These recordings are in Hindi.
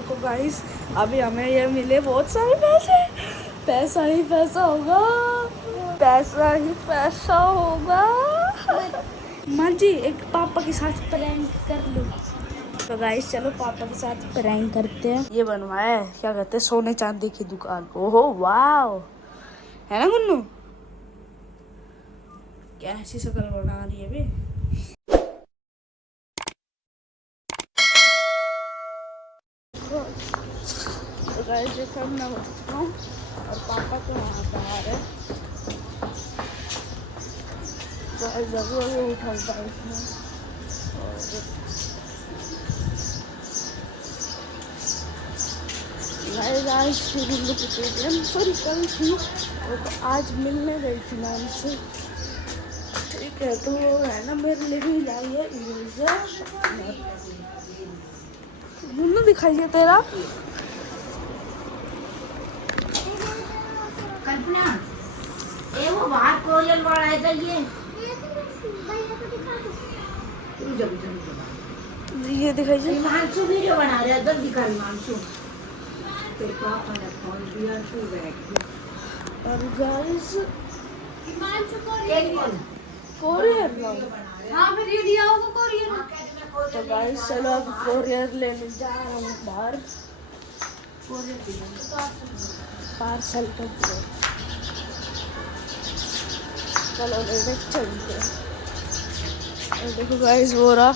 देखो गाइस, अभी हमें ये मिले बहुत सारे पैसे। पैसा ही पैसा होगा, पैसा ही पैसा होगा। माँ जी एक पापा के साथ प्रैंक कर लो। तो गाइस चलो पापा के साथ प्रैंक करते हैं। ये बनवाया है, क्या कहते हैं, सोने चांदी की दुकान। ओहो वाह, है ना गुन्नू? कैसी शक्ल बना रही है बे। तो गाइस देखो मैं बचता हूँ और पापा तो वहाँ बाहर है। गाइस जरूर ये उठाऊंगा इसमें। और गाइस सॉरी कल थी और आज मिलने गई थी मैम से। ठीक है तो है ना, मेरे लिए भी लाइए इरेजर। मुन्नू दिखाइए तेरा। कल्पना ये वो बाहर कोरियल वाला है तो ये ये दिखाइए। हिमांशु वीडियो बना रहा है, जल्दी दिखा हिमांशु। तेरे पापा ने फोन दिया तू बैठ गया। और गाइस हिमांशु कोरियर हाँ फिर ये लिया होगा कोरियल। तो गाइस चलो अब कोरियर लेने जा रहा हूँ बाहर। पार्सल कर दो, चलो लेने चलते हैं। और देखो गाइस वो रहा।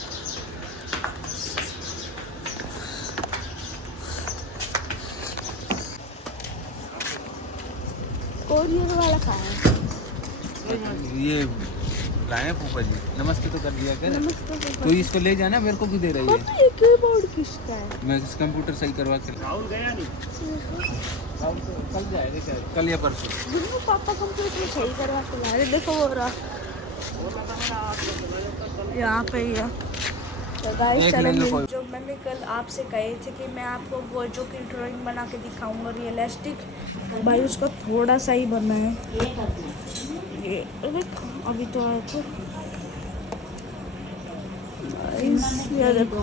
कोरियर वाला कहाँ है? ये लाए हैं फूफा जी। नमस्ते तो कर दिया क्या? नमस्ते तो इसको ले जाना, मेरे को क्यों दे रही है? पापा ये कीबोर्ड किसका है? मैं इस कंप्यूटर सही करवा के राहुल गया नहीं। राहुल तो कल जाएगा क्या? कल या परसों। देखो पापा कंप्यूटर सही करवा के ला रहे। देखो वो रहा यहाँ पे ही है। तो गाइस चलो जो मैंने कल आपसे कहे थे कि मैं आपको वो जो की ड्राइंग बना के दिखाऊंगा रियलिस्टिक, भाई उसका थोड़ा सा ही बना है ये। अभी तो आया था। ये देखो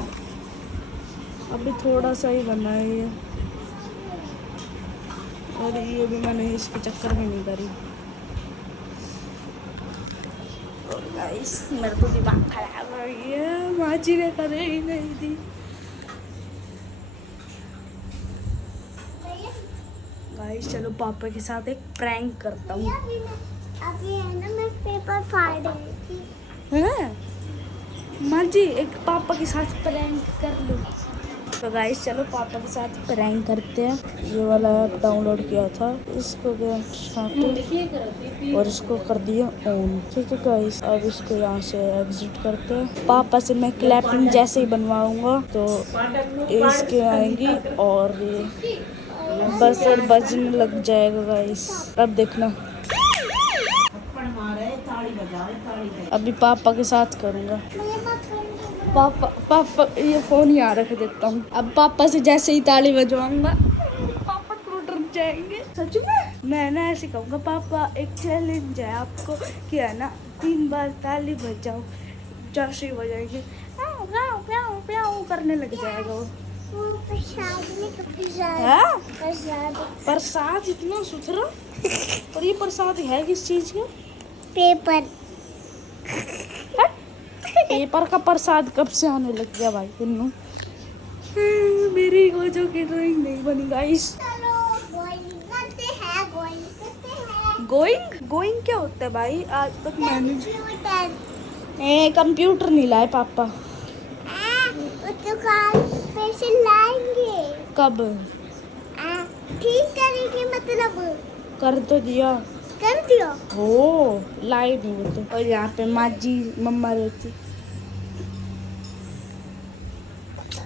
अभी थोड़ा सा ही बना है ये। और ये भी मैंने इसके चक्कर में नहीं करी। और गाइस मेरे को दिमाग खराब हो रही है, माँ जी ने करे ही नहीं दी। गाइस चलो पापा के साथ एक प्रैंक करता हूँ। अभी है ना मैं पेपर फाड़ रही थी। है माँ जी एक पापा के साथ प्रैंक कर लो। तो गाइस चलो पापा के साथ प्रैंक करते हैं। ये वाला ऐप डाउनलोड किया था, इसको स्टार्ट और इसको कर दिया ऑन। ठीक है गाइस अब इसको यहाँ से एग्जिट करते हैं। पापा से मैं क्लैपिंग जैसे ही बनवाऊंगा तो इसके आएंगी और ये बजर बजने लग जाएगा गाइस। अब देखना अभी पापा के साथ करूँगा। पापा ये फोन यहाँ रख देता हूँ। अब पापा से जैसे ही ताली बजवाऊंगा पापा तो डर जाएंगे। सच में मैं ना ऐसे कहूँगा, पापा एक चैलेंज है आपको कि है ना 3 बार ताली बजाओ। जैसे ही बजाएंगे करने लग जाएगा वो। प्रसाद इतना सुथरा। और ये प्रसाद है किस चीज का? पेपर पेपर का प्रसाद कब से आने लग गया भाई तुन्नू। मेरी वो जो की ड्राइंग नहीं बनी गाइस। गोइंग गोइंग क्या होता है भाई? आज तक मैंने कंप्यूटर नहीं लाए पापा। पैसे लाएंगे कब? ठीक करेंगे मतलब कर तो दिया। कर दियो। हो लाई नहीं वो तो। और यहाँ पे माँ जी मम्मा रहती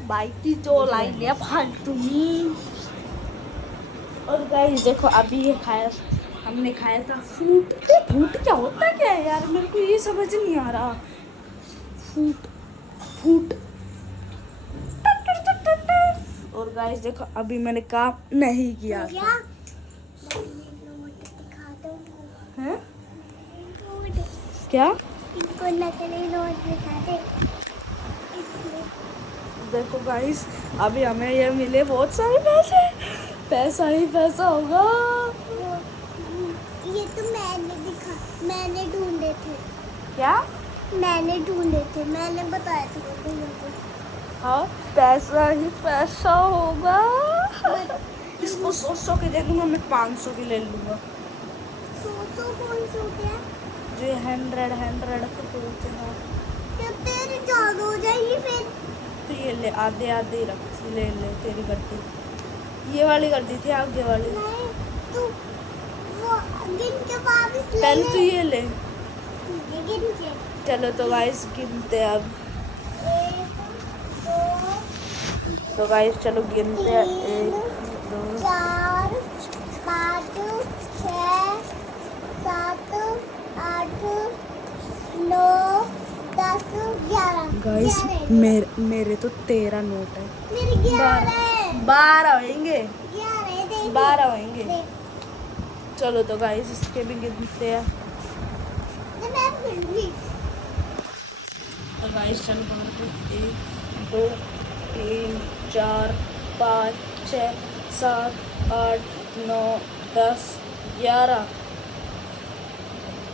भाई की जो लाई लिया फालतू में। और गाइस देखो अभी ये खाया, हमने खाया था फ्रूट। फ्रूट क्या होता है क्या है यार, मेरे को ये समझ नहीं आ रहा। Fruit fruit. और गाइस देखो अभी मैंने काम नहीं किया था। हैं? क्या? इनको नकली नोट दिखा दे। देखो गाइस अभी हमें ये मिले बहुत सारे पैसे, पैसा ही पैसा होगा। ये तो मैंने ढूंढे थे। क्या? मैंने ढूंढे थे, मैंने बताया था भैया को। हाँ, पैसा ही पैसा होगा। इसको 100 के दे दूंगा, मैं 500 की ले लूंगा। तो कौन सा हो गया? जो 100 तो बोलते हैं। जब तेरी जान हो जाएगी फिर। तो ये ले, आधे आधे ही रख, ले तेरी गड्डी। ये वाली गड्डी थी, आगे वाली। नहीं, तू वो गिन के वापस ले पहले ले। तो ये ले। ये गिन के। चलो तो गाइस गिनते हैं अब। 1 2 तो गाइस चलो गिनते हैं। 1 2 4 5 6 7 8 9 10 11। गाइस मेरे तो 13 नोट है। मेरे 11 12 होंगे, 11 दे। 12 होंगे। दे। चलो तो गाइस इसके भी गिनते हैं। मैं फिर भी तो गाइस चलो गिनते 1 2 3 4 5 6 7 8 9 10 11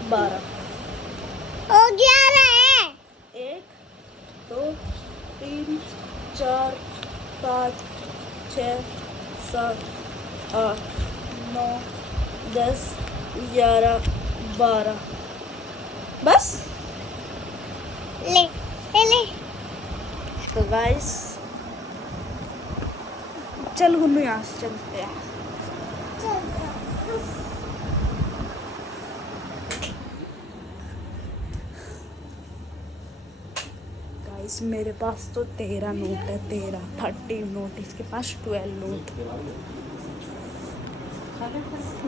12। ओ 11 है। 1 2 3 4 5 6 7 8 9 10 11 12। बस। ले ले। तो गाइस चल गुन्नू यहाँ से चलते हैं। गाइस मेरे पास तो 13 नोट है, 13 नोट, इसके पास 12 नोट।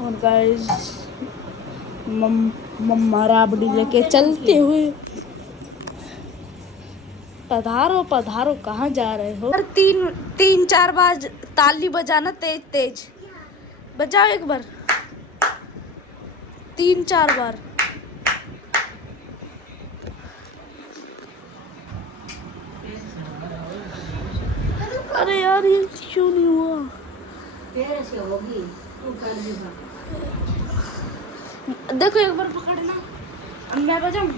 और गाइस मम्मा राबड़ी लेके चलते हुए। पधारो पधारो, कहाँ जा रहे हो? 3-4 बार ताली बजाना, तेज तेज बजाओ एक बार, 3-4 बार। अरे यार ये क्यों नहीं हुआ? तेरे से होगी, तू कर देगा। देखो एक बार पकड़ना, अब मैं बजाऊं।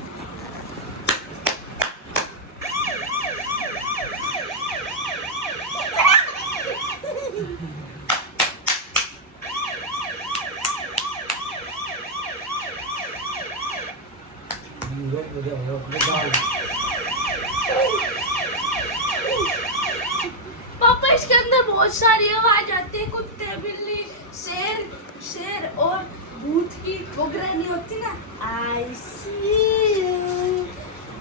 पापा इसके अंदर बहुत सारी आवाज आती है, कुत्ते बिल्ली शेर और भूत की वो ग्रहणी होती ना। I see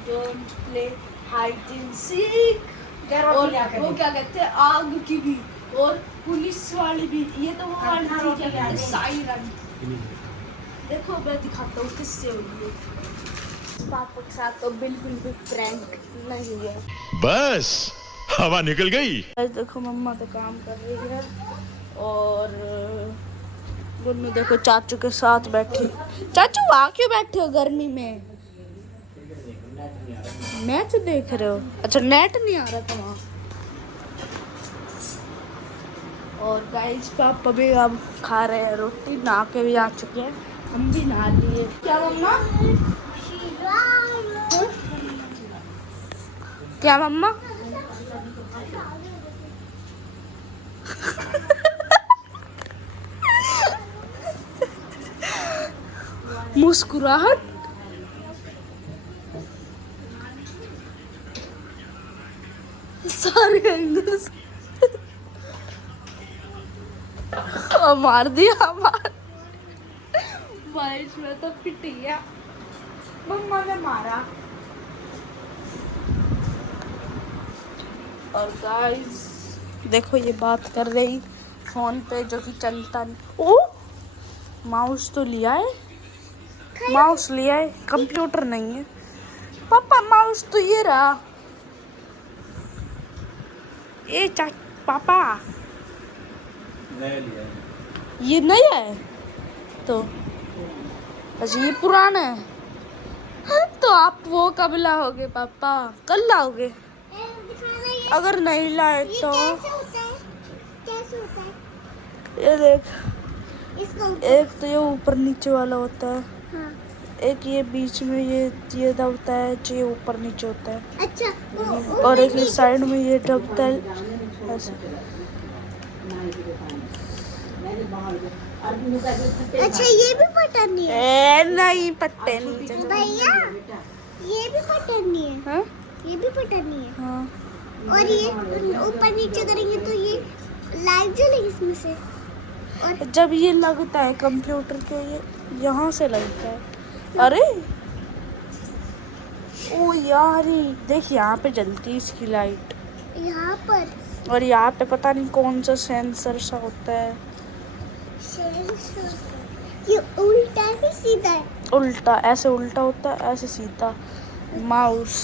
don't play hide and seek. और वो क्या कहते हैं, आग की भी, और पुलिस वाली भी। ये तो वो वाली थी, क्या कहते हैं, साइरन। देखो मैं दिखाता हूँ किससे हुई है। पापा के साथ तो बिल्कुल भी प्रैंक नहीं हुआ। बस हवा निकल गई। देखो मम्मा तो काम कर रही है और गुन्नू देखो चाचू के साथ बैठी। चाचू वहाँ क्यों बैठे हो गर्मी में? मैच देख रहे हो? अच्छा नेट नहीं आ रहा था वहाँ। और गाइस पापा भी अब खा रहे हैं रोटी, नहा के भी आ चुके हैं, हम भी नहा लिए। क्या मम्मा? क्या मम्मा? मुस्कुराहट। सारे एंगल्स मार दिया बारिश में तो पिटिया मम्मा ने मारा। और गाइस देखो ये बात कर रही फोन पे जो कि चलता नहीं। ओ माउस तो लिया है, माउस लिया है, कंप्यूटर नहीं है। पापा माउस तो ये रहा। ए पापा नया लिया ये नया है तो अच्छा ये पुराना है। तो आप वो कब लाओगे पापा? कल लाओगे? अगर नहीं लाए ये तो कैसे होता है? कैसे होता है? ये देख, इसका एक तो ये ऊपर नीचे वाला होता है, हाँ। एक ये बीच में ये दबता है जो ये ऊपर नीचे होता है, अच्छा और एक इस साइड में ये दबता है ऐसे। अच्छा ये भी बटन नहीं है नहीं पट्टे नीचे। भैया, ये भी बटन नहीं है। हाँ ये भी बटन नहीं है। हाँ और ये ऊपर नीचे करेंगे तो ये लाइट जलेगी इसमें से। और जब ये लगता है कंप्यूटर के, ये यहाँ से लगता है। अरे ओ यार, ये देख यहाँ पे जलती है इसकी लाइट, यहाँ पर और यहाँ पे पता नहीं कौन सा सेंसर सा होता है। ये उल्टा है कि सीधा है? उल्टा, ऐसे उल्टा होता है, ऐसे सीधा। माउस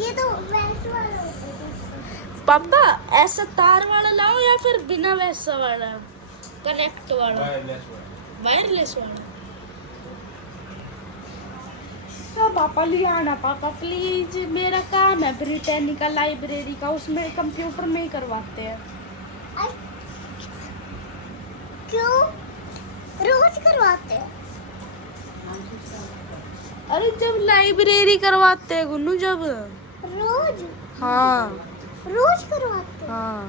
ये तो वैसे वाला होता है। पापा ऐसा तार वाला लाओ या फिर बिना वैसा वाला कनेक्ट वाला वायरलेस वाला। हाँ पापा ले आना पापा प्लीज, मेरा काम है ब्रिटानिका लाइब्रेरी का, उसमें कंप्यूटर में ही करवाते हैं। क्यों रोज करवाते हैं? अरे जब लाइब्रेरी करवाते हैं गुन्नू, जब रोज हाँ रोज करवाते हैं। हाँ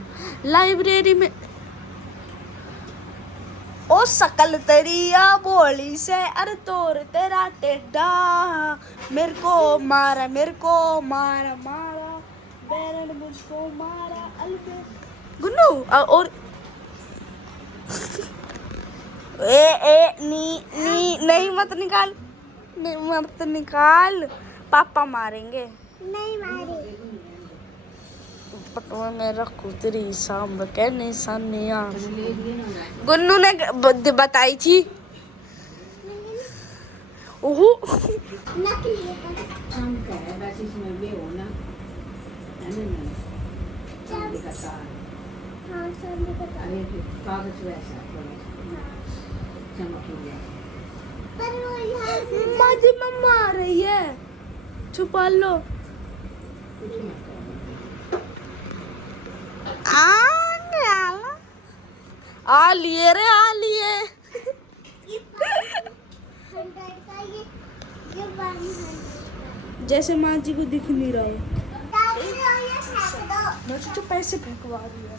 लाइब्रेरी में। ओ सकल तेरिया बोली से, अरे तोर तेरा टेढ़ा, मेरे को मारा मारा बैरन मुझको मारा अलबे गुन्नू। और नी नहीं मत निकाल, नहीं मत निकाल, पापा मारेंगे। नहीं मारे। पटवा मेरा कुतरी सांब के निशानिया गुन्नू ने बताई थी। ओहो नकली है पर काम का है, बस इसमें ये होना है ना, चांदी का तार। हाँ सामने का अरे कागज वैसा थोड़ा चमकीला। पर वो यहाँ से माजी मम्मा आ रही है, छुपा लो। कुछ मत करो। आ लिए रे, आ लिए। ये 100 का ये 100 जैसे माँ जी को दिख नहीं रहा हो। दादी ये फेंक दो। मैं तो पैसे फेंकवा रही है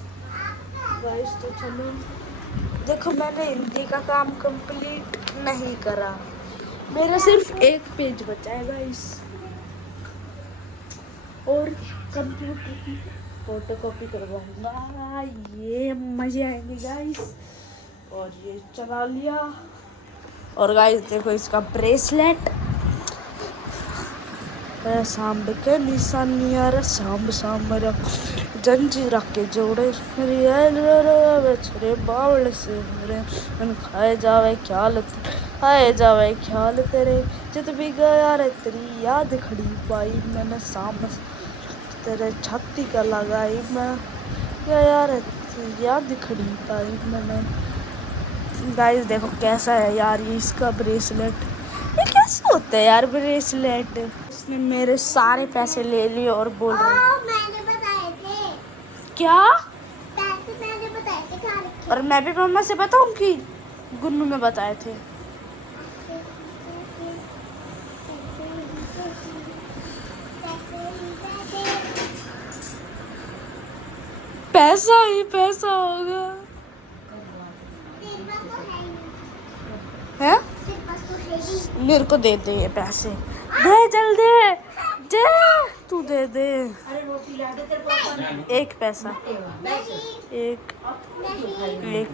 गाइस। तो चलो देखो, मैंने हिंदी का काम कंप्लीट नहीं करा, मेरा सिर्फ एक पेज बचा है गाइस, और कंप्यूटर की फोटो कॉपी करवाऊंगा, ये मजे आएंगे गाइस। और ये चला लिया, और गाइस देखो इसका ब्रेसलेट, सांब के निशानिया रे सांब सांब रे जंजीर के जोड़े रे बावल से रे मन खाए जावे ख्याल तेरे जित भी गया रे तेरी याद खड़ी पाई मैंने सांब तेरे छाती का लगाई मैं यार याद खड़ी पाई मैंने। गाइस देखो कैसा है यार ये इसका ब्रेसलेट, ये कैसे होता है यार ब्रेसलेट। इसने मेरे सारे पैसे ले लिए और बोल रहा है मैंने बताए थे क्या, पैसे मैंने बताए थे कहाँ रखे। और मैं भी मम्मा से बताऊं कि गुन्नू ने बताए थे। पैसा ही पैसा होगा तेरे पास तो है ही नहीं। है, तेरे पास तो है ही। मेरे को दे दे ये पैसे, दे जल्दी दे, तू दे दे। अरे रोटी ला दे तेरे पापा ने। एक पैसा, नहीं एक नहीं एक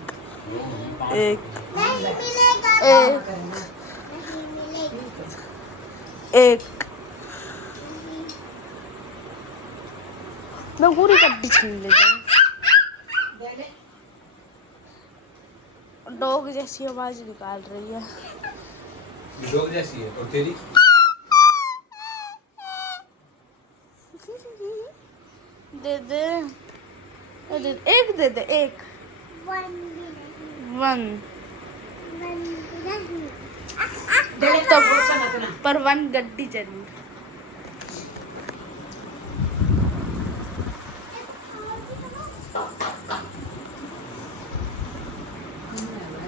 एक नहीं मिलेगा। एक नहीं मिलेगा। एक। मैं पूरी कड्डी छीन लेता हूँ। डॉग जैसी आवाज निकाल रही है। डॉग जैसी है और तेरी दे दे, एक दे दे, एक वन भी नहीं। वन वन भी नहीं। तब पर वन गड्डी चली।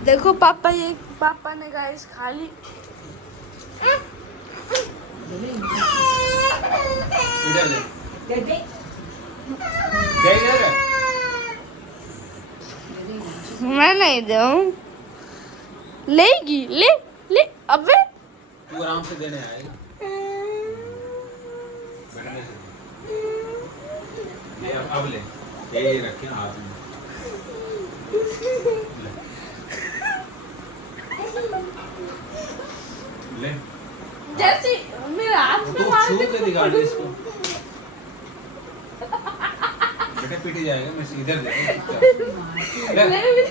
देखो पापा ने गाइस खा ली। इधर दे दे दे दे इधर मैं नहीं दूँ। लेगी ले ले अबे तू आराम से देने आएगा बैठने से ले अब ले ये रखे हाथ में ले जैसे मेरा हाथ में तू मार छू दे के दिखा दे इसको बेटा पीट जाएगा मैं इधर दे ले ले भी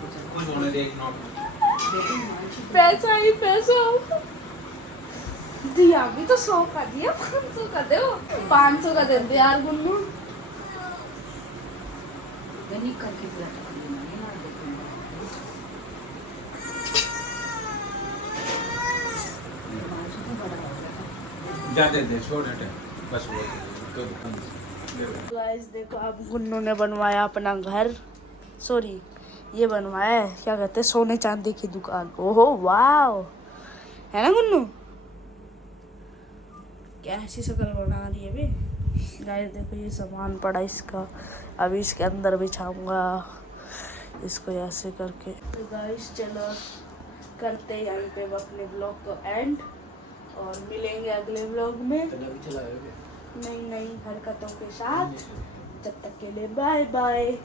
कुछ होने दे एक नोट पैसा ही पैसा दिया भी तो 100 का दिया 500 का दो 500 का दे दे यार गुन्नू। गनी करके पूरा जा दे दे छोड़ हटे बस वो गाइस देखो अब गुन्नू ने बनवाया अपना घर, सॉरी ये बनवाया है क्या कहते हैं सोने चांदी की दुकान। ओहो वाओ, है ना गुन्नू? क्या ऐसी शक्ल बना रही है अभी। गाइस देखो ये सामान पड़ा इसका, अभी इसके अंदर बिछाऊंगा इसको ऐसे करके। तो गाइस चलो करते हैं यहाँ पे अपने ब्लॉग को एंड और मिलेंगे अगले ब्लॉग में नई नई हरकतों के साथ। जब तक के लिए बाय बाय।